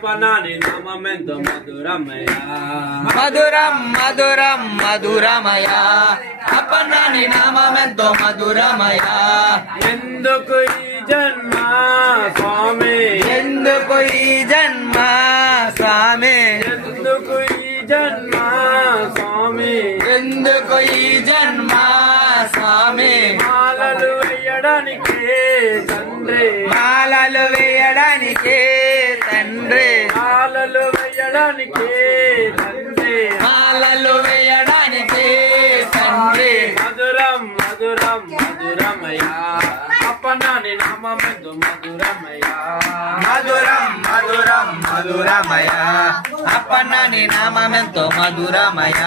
అప్పనాని నామమెంతో మధురమయ మధురం మధురం మధురమయ అప్పనాని నామమెంతో మధురమయ ఎందుకు ఈ జన్మ స్వామి ఎందుకు ఈ జన్మ స్వామి ఎందుకు ఈ జన్మ స్వామి ఎందుకు ఈ జన్మ స్వామి మాలలు వేయడానికి తండ్రి మాలలు వేయడానికి తండ్రి మాలలు వేయడానికి తండ్రి మాలలు వేయడానికి తండ్రి మధురం మధురం మధురమయ అప్పనాని నామమెంతో మధురమయ మధురం మధురం మధురమయ అప్పన్నాని నామమెంతో మధురమయ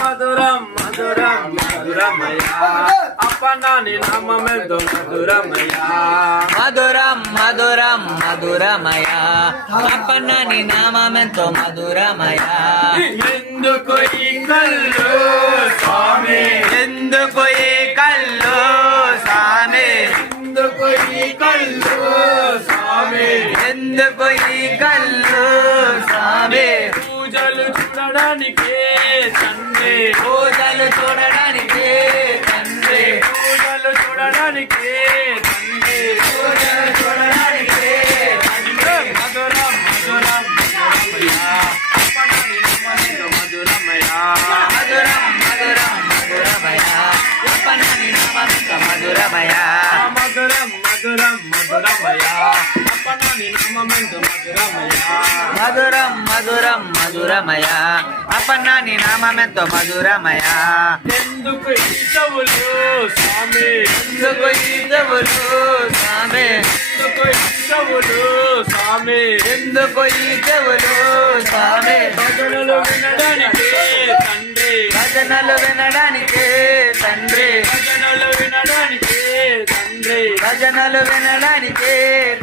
మధురం మధురం మధురమయ అప్పనాని నామమెంతో మధురమయ మధురం మధురం మధురమయ అప్పన్నాని నామమెంతో మధురమయ ఎందుకు ఈ కళ్ళు స్వామి ఎందుకు ఈ కళ్ళు స్వామి ఎందుకు ఈ కళ్ళు స్వామి ఎందుకు ఈ కళ్ళు స్వామి పూజలు చూడడానికి తండ్రి పూజలు చూడడానికి తండ్రి పూజలు చూడడానికి తండ్రి పూజలు చూడడానికి తండ్రి మధురం మధురం మధురమయ అప్పనాని నామమెంతో మధురమయ మధురం మధురం మధురమయ అప్పన్నాని నామమెంతో మధురమయ మధురం మధురం మధురమయ అప్పనాని నామమెంతో మధురమయ మధురం మధురం మధురమయ అప్పన్నాని నామమెంతో మధురమయ ఎందుకు ఈ చెవులు స్వామి ఎందుకు ఈ చెవులు స్వామి ఎందుకు ఈ చెవులు స్వామి ఎందుకు ఈ చెవులు స్వామి భజనలు వినడానికి తండ్రి భజనలు వినడానికి తండ్రి భజనలు వినడానికి తండ్రి భజనలు వినడానికి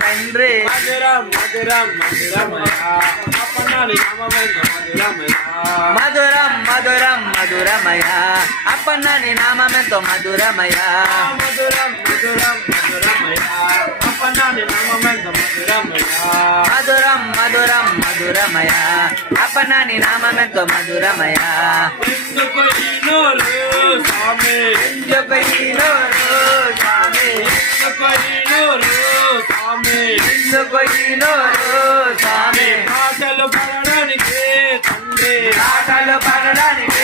తండ్రి మధురం మధురం మధురమయ అప్పనాని నామమెంతో మధురమయ మధురం మధురం మధురమయ అప్పన్నాని నామమెంతో మధురమయ మధురం మధురం మధురమయ అప్పనాని నామమెంతో మధురమయ మధురం మధురం మధురమయ అప్పన్నాని నామమెంతో మధురమయ ఎందుకు ఈ నోరు స్వామి ఎందుకు ఈ నోరు స్వామి ఎందుకు ఈ నోరు స్వామి ఎందుకు ఈ నోరు స్వామి ఆటలు పడడానికి తండ్రి ఆటలు పడడానికి